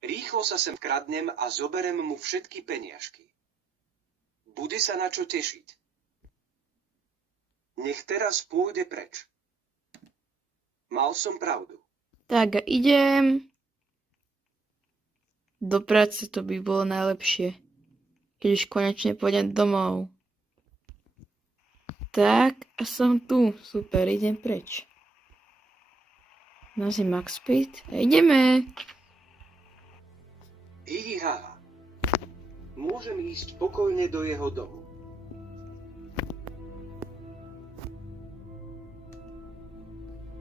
Rýchlo sa sem kradnem a zoberem mu všetky peniažky. Bude sa na čo tešiť. Nech teraz pôjde preč. Mal som pravdu. Tak idem. Do práce to by bolo najlepšie. Keď už konečne pôjdem domov. Tak, a som tu. Super, idem preč. Nazvím Max Speed a ideme. Hihihaha. Môžem ísť pokojne do jeho domu.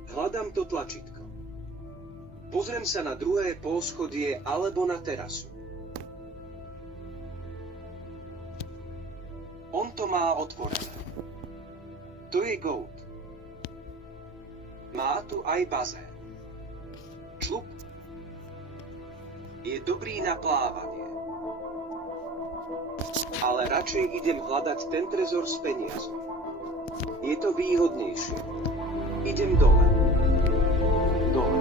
Hľadám to tlačítko. Pozriem sa na druhé poschodie alebo na terasu. On to má otvorené. To je Goat. Má tu aj bazén. Člup. Je dobrý na plávanie. Ale radšej idem hľadať ten trezor s peniazmi. Je to výhodnejšie. Idem dole. Dole.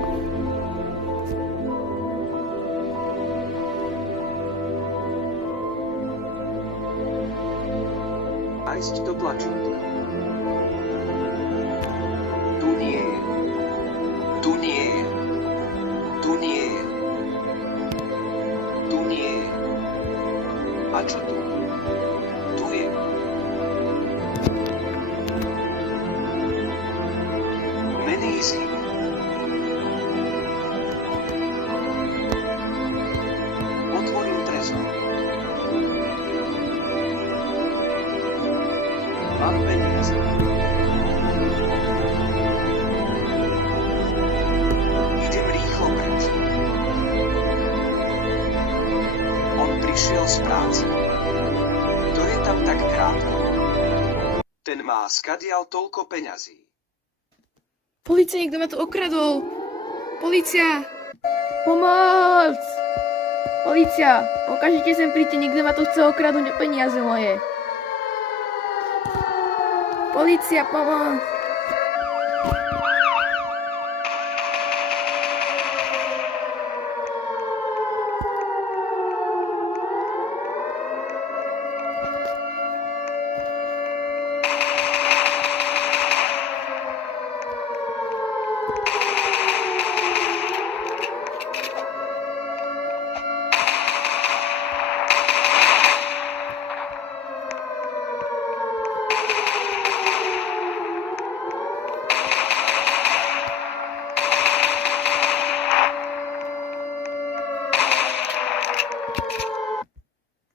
Nájsť to tlačítko. Tu nie je. Tu nie je. Tu nie je. Tu nie je. A čo tu? Tu je. Menízy. Otvorím trezor. Mám peniaze. Idem rýchlo preč. On prišiel z práce. To je tam tak krátko. Ten má skadiaľ toľko peňazí. Polícia, niekto ma tu okradol. Polícia. Pomoc. Polícia, okamžite sem príďte, niekto ma tu chce okradnúť o peniaze moje. Polícia, pomoc.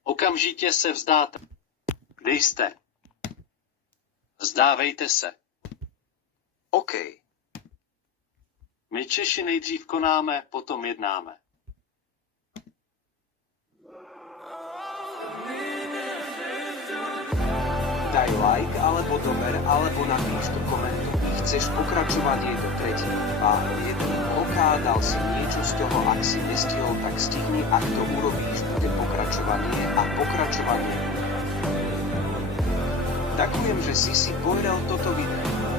Okamžitě se vzdáte. Kde jste? Vzdávejte se. OK. My Češi nejdřív konáme, potom jednáme. Daj like alebo dober, alebo napíš do komentu. Chceš pokračovanie do tretej a jedný OK, dal si niečo z toho, ak si nestihol, tak stihni, ak to urobíš, bude pokračovanie a pokračovanie. Ďakujem, že si povedal toto video.